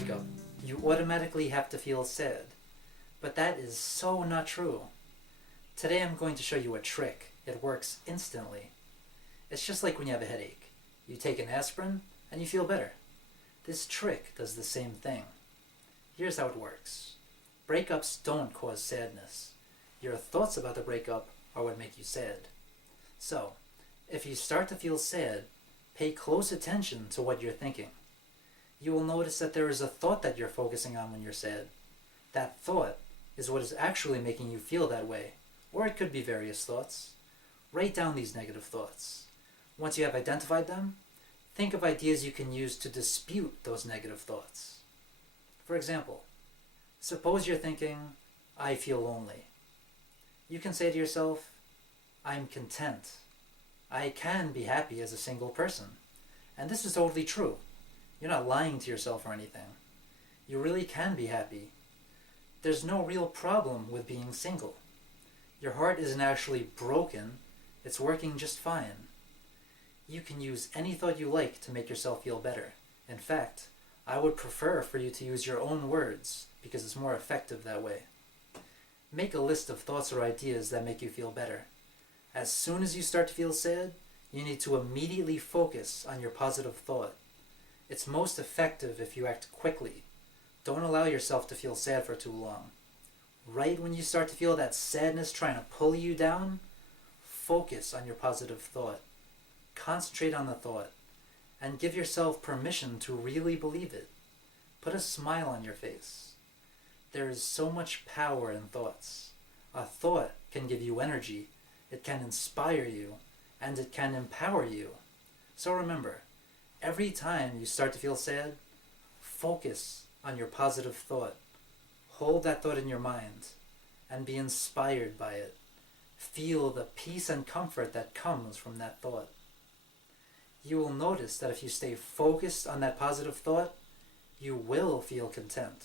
breakup, you automatically have to feel sad. But that is so not true. Today I'm going to show you a trick. It works instantly. It's just like when you have a headache. You take an aspirin and you feel better. This trick does the same thing. Here's how it works. Breakups don't cause sadness. Your thoughts about the breakup are what make you sad. So, if you start to feel sad, pay close attention to what you're thinking. You will notice that there is a thought that you're focusing on when you're sad. That thought is what is actually making you feel that way, or it could be various thoughts. Write down these negative thoughts. Once you have identified them, think of ideas you can use to dispute those negative thoughts. For example, suppose you're thinking, I feel lonely. You can say to yourself, I'm content. I can be happy as a single person. And this is totally true. You're not lying to yourself or anything. You really can be happy. There's no real problem with being single. Your heart isn't actually broken, it's working just fine. You can use any thought you like to make yourself feel better. In fact, I would prefer for you to use your own words because it's more effective that way. Make a list of thoughts or ideas that make you feel better. As soon as you start to feel sad, you need to immediately focus on your positive thought. It's most effective if you act quickly. Don't allow yourself to feel sad for too long. Right when you start to feel that sadness trying to pull you down, focus on your positive thought. Concentrate on the thought, and give yourself permission to really believe it. Put a smile on your face. There is so much power in thoughts. A thought can give you energy, it can inspire you, and it can empower you. So remember, every time you start to feel sad, focus on your positive thought. Hold that thought in your mind and be inspired by it. Feel the peace and comfort that comes from that thought. You will notice that if you stay focused on that positive thought, you will feel content.